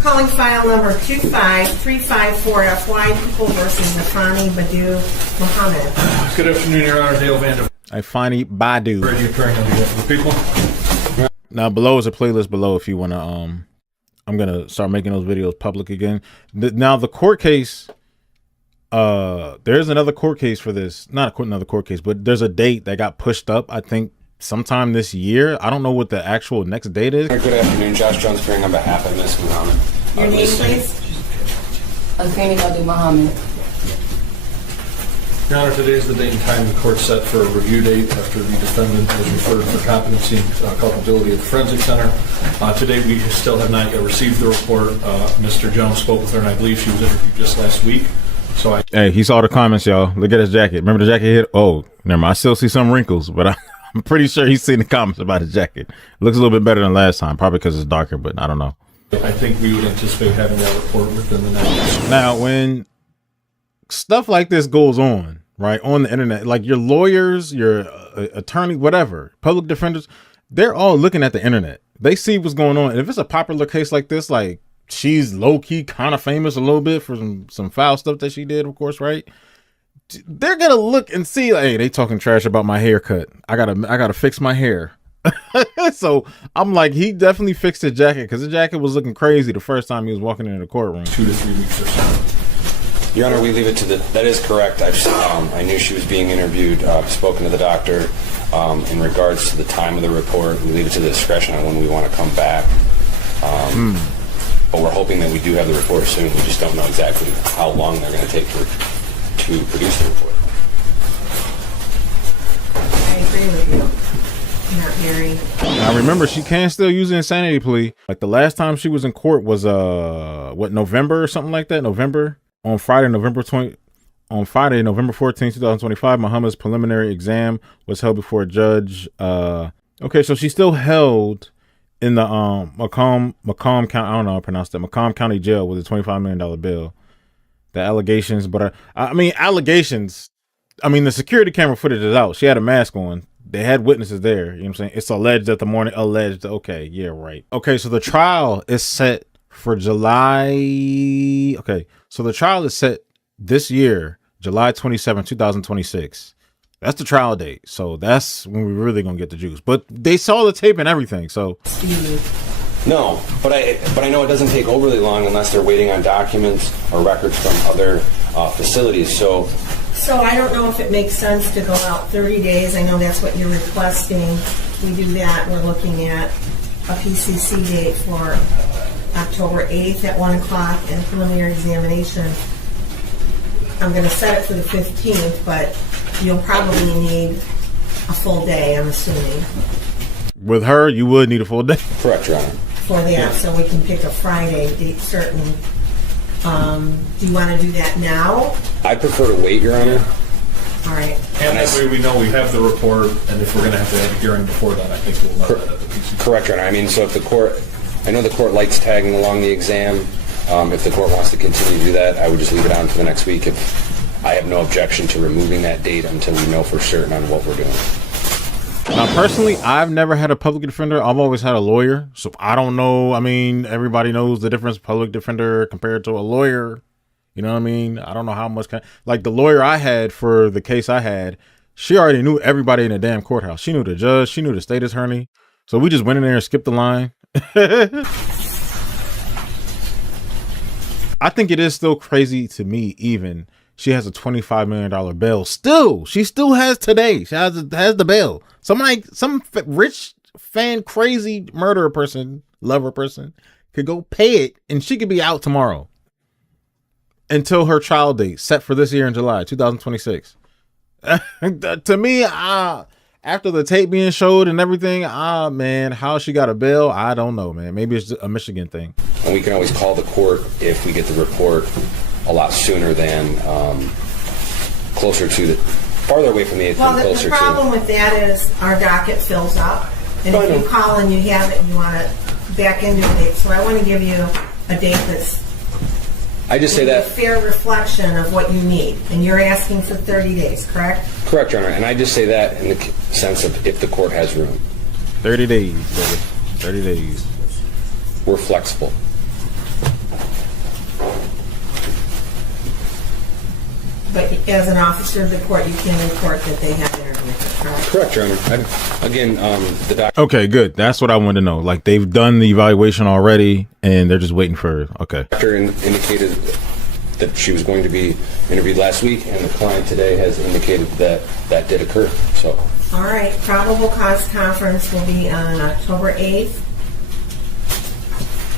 Calling file number 25354FY, People versus Afeni Muhammad. Good afternoon, Your Honor. Dale Vander. Afeni Badu. Ready appearing on behalf of the people. Now, below is a playlist below if you want to, I'm going to start making those videos public again. Now, the court case, there's another court case for this. Not another court case, but there's a date that got pushed up, I think, sometime this year. I don't know what the actual next date is. Good afternoon. Josh Jones appearing on behalf of Ms. Muhammad. Your name, please? Afeni Muhammad. Your Honor, today is the date and time the court set for a review date after the defendant was referred for competency and culpability at the Forensic Center. Today, we still have not yet received the report. Mr. Jones spoke with her, and I believe she was interviewed just last week. So Hey, he saw the comments, y'all. Look at his jacket. Remember the jacket hit? Oh, never mind. I still see some wrinkles, but I'm pretty sure he's seen the comments about his jacket. It looks a little bit better than last time, probably because it's darker, but I don't know. I think we would anticipate having that report within the next. Now, when stuff like this goes on, right, on the internet, like your lawyers, your attorney, whatever, public defenders, they're all looking at the internet. They see what's going on. And if it's a popular case like this, like she's low-key kind of famous a little bit for some foul stuff that she did, of course, right? They're gonna look and see, like, hey, they talking trash about my haircut. I gotta fix my hair. So I'm like, he definitely fixed his jacket because the jacket was looking crazy the first time he was walking into the courtroom. 2 to 3 weeks or so. Your Honor, we leave it to the. That is correct. I knew she was being interviewed. Spoken to the doctor in regards to the time of the report. We leave it to the discretion on when we want to come back. But we're hoping that we do have the report soon. We just don't know exactly how long they're going to take to produce the report. I agree with you. Not very. Now remember, she can still use the insanity plea. Like the last time she was in court was November or something like that. November. On Friday, November 14th, 2025, Muhammad's preliminary exam was held before a judge. Okay, so she's still held in the Macomb County. I don't know how to pronounce that. Macomb County Jail with a $25 million bail. The allegations, but allegations. I mean, the security camera footage is out. She had a mask on. They had witnesses there. You know what I'm saying? It's alleged that the morning. Alleged. Okay, yeah, right. Okay, so the trial is set for July. Okay, so the trial is set this year, July 27, 2026. That's the trial date. So that's when we're really gonna get the juice. But they saw the tape and everything. So no, but I know it doesn't take overly long unless they're waiting on documents or records from other facilities. So I don't know if it makes sense to go out 30 days. I know that's what you're requesting. We do that. We're looking at a PCC date for October 8th at 1 o'clock and preliminary examination. I'm going to set it for the 15th, but you'll probably need a full day, I'm assuming. With her, you would need a full day. Correct, Your Honor. For that, so we can pick a Friday date certain. Do you want to do that now? I prefer to wait, Your Honor. All right. And that way we know we have the report, and if we're going to have to have a hearing before that, I think we'll know that at the PC. Correct, Your Honor. I mean, so if the court, I know the court likes tagging along the exam. If the court wants to continue to do that, I would just leave it on for the next week. If I have no objection to removing that date until we know for certain on what we're doing. Now, personally, I've never had a public defender. I've always had a lawyer. So I don't know. I mean, everybody knows the difference public defender compared to a lawyer. You know what I mean? I don't know how much. Like the lawyer I had for the case I had, she already knew everybody in the damn courthouse. She knew the judge. She knew the state attorney. So we just went in there and skipped the line. I think it is still crazy to me, even. She has a $25 million bail. She still has today. She has the bail. Some rich fan, crazy murderer person, lover person could go pay it and she could be out tomorrow until her trial date set for this year in July 2026. To me, after the tape being showed and everything, man, how she got a bail, I don't know, man. Maybe it's a Michigan thing. And we can always call the court if we get the report a lot sooner than closer to the farther away from the 8th. Well, the problem with that is our docket fills up, and if you call and you have it and you want to back into a date, so I want to give you a date that's I just say that a fair reflection of what you need, and you're asking for 30 days, correct? Correct, Your Honor, and I just say that in the sense of if the court has room. 30 days, baby. 30 days. We're flexible. But as an officer of the court, you can report that they have interviewed, correct? Correct, Your Honor. Again, the doctor Okay, good. That's what I wanted to know. Like, they've done the evaluation already, and they're just waiting for, okay. indicated that she was going to be interviewed last week, and the client today has indicated that that did occur. So, All right, probable cause conference will be on October 8th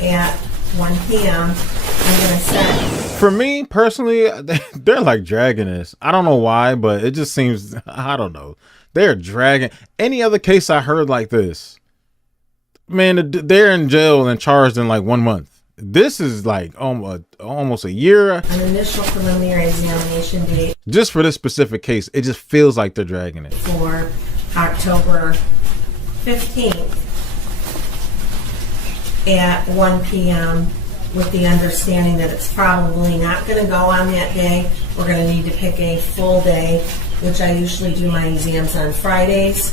at 1 p.m. I'm going to set... For me, personally, they're like dragging this. I don't know why, but it just seems, I don't know. They're dragging. Any other case I heard like this, man, they're in jail and charged in like 1 month. This is like almost a year. An initial preliminary examination date Just for this specific case, it just feels like they're dragging it. for October 15th at 1 p.m. with the understanding that it's probably not going to go on that day. We're going to need to pick a full day, which I usually do my exams on Fridays.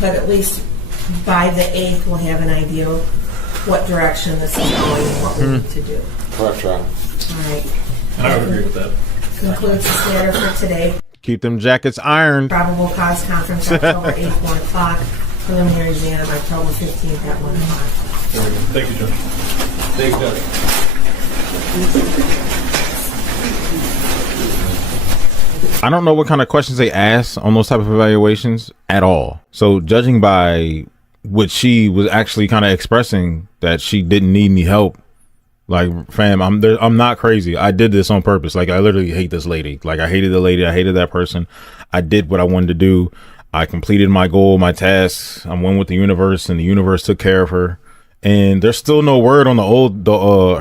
But at least by the 8th, we'll have an idea of what direction this is going and what we need to do. correct, Your Honor. All right. And I would agree with that. Concludes this matter for today. Keep them jackets ironed. Probable cause conference October 8th, 1 o'clock. Preliminary exam October 15th at 1 o'clock. Very good. Thank you, Judge. Thank you, Judge. I don't know what kind of questions they ask on those type of evaluations at all. So judging by what she was actually kind of expressing, that she didn't need any help, like, fam, I'm not crazy. I did this on purpose. Like, I literally hate this lady. Like, I hated the lady. I hated that person. I did what I wanted to do. I completed my goal, my tasks. I'm one with the universe, and the universe took care of her. And there's still no word on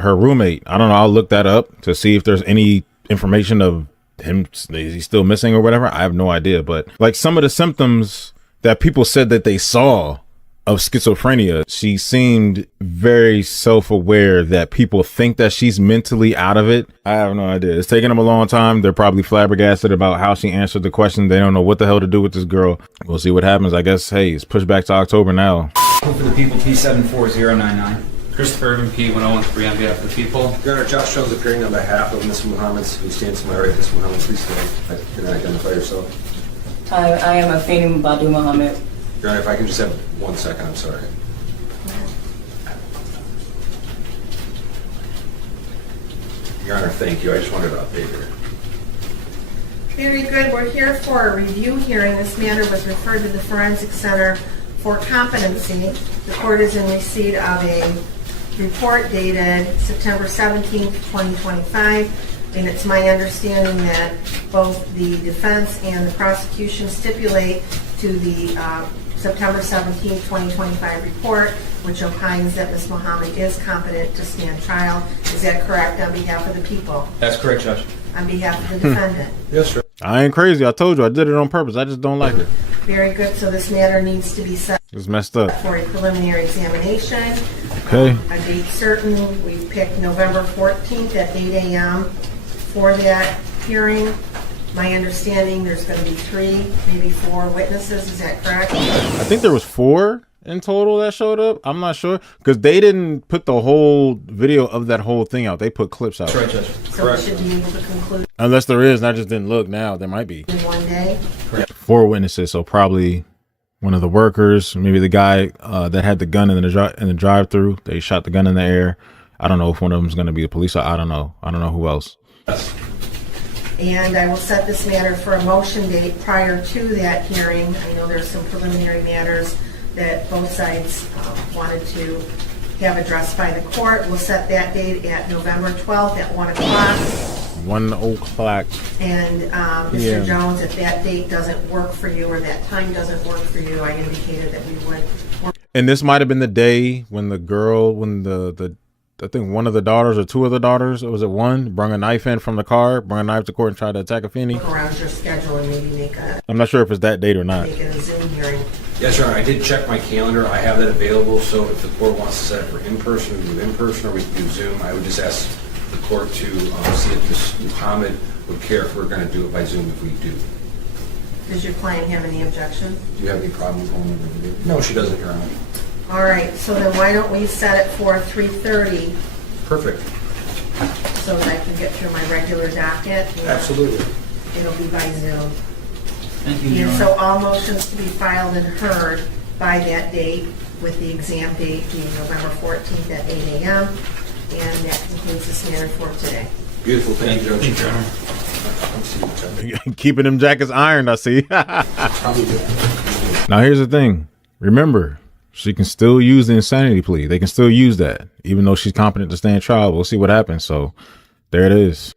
her roommate. I don't know. I'll look that up to see if there's any information of him. Is he still missing or whatever? I have no idea. But like, some of the symptoms that people said that they saw of schizophrenia, she seemed very self-aware that people think that she's mentally out of it. I have no idea. It's taken them a long time. They're probably flabbergasted about how she answered the question. They don't know what the hell to do with this girl. We'll see what happens. I guess, hey, it's pushed back to October now. For the people, P74099. Christopher Irvin, P1013 on behalf of the people. Your Honor, Josh Jones appearing on behalf of Ms. Muhammad, who stands to my right. Ms. Muhammad, please stand and identify yourself. Hi, I am Afeni Muhammad. Your Honor, if I can just have 1 second, I'm sorry. Your Honor, thank you. I just wanted to update her. Very good. We're here for a review hearing. This matter was referred to the Forensic Center for competency. The court is in receipt of a report dated September 17th, 2025, and it's my understanding that both the defense and the prosecution stipulate to the September 17th, 2025 report, which opines that Ms. Muhammad is competent to stand trial. Is that correct on behalf of the people? That's correct, Judge. On behalf of the defendant? Yes, sir. I ain't crazy. I told you I did it on purpose. I just don't like it. Very good. So this matter needs to be set It's messed up. for a preliminary examination. Okay. A date certain. We picked November 14th at 8 a.m. for that hearing. My understanding, there's going to be 3, maybe 4 witnesses. Is that correct? I think there was 4 in total that showed up. I'm not sure, because they didn't put the whole video of that whole thing out. They put clips out. That's right, Judge. So we should be able to conclude Unless there is, and I just didn't look. Now there might be in one day. 4 witnesses, so probably one of the workers, maybe the guy that had the gun in the drive-through. They shot the gun in the air. I don't know if one of them is going to be a police. I don't know. I don't know who else. And I will set this matter for a motion date prior to that hearing. I know there's some preliminary matters that both sides wanted to have addressed by the court. We'll set that date at November 12th at 1 o'clock. 1 o'clock. And Mr. Jones, if that date doesn't work for you or that time doesn't work for you, I indicated that we would work. And this might have been the day when the girl, when I think one of the daughters or 2 of the daughters, was it one, brung a knife in from the car, brung a knife to court and tried to attack Afeni. Around your schedule and maybe make I'm not sure if it's that date or not. it a Zoom hearing. Yes, Your Honor, I did check my calendar. I have that available, so if the court wants to set it for in-person, we do in-person, or we can do Zoom. I would just ask the court to see if Ms. Muhammad would care if we're going to do it by Zoom if we do. Does your client have any objection? Do you have any problem going to review? No, she doesn't, Your Honor. All right, so then why don't we set it for 3:30 Perfect. so that I can get through my regular docket? Absolutely. It'll be by Zoom. Thank you, Your And Honor. so all motions to be filed and heard by that date, with the exam date being November 14th at 8 a.m. And that concludes this matter for today. Beautiful. Thank you, Judge. Thank you, Your Honor. I'll see you, Judge. Keeping them jackets ironed, I see. Probably do. Now, here's the thing. Remember, she can still use the insanity plea. They can still use that, even though she's competent to stand trial. We'll see what happens. So there it is.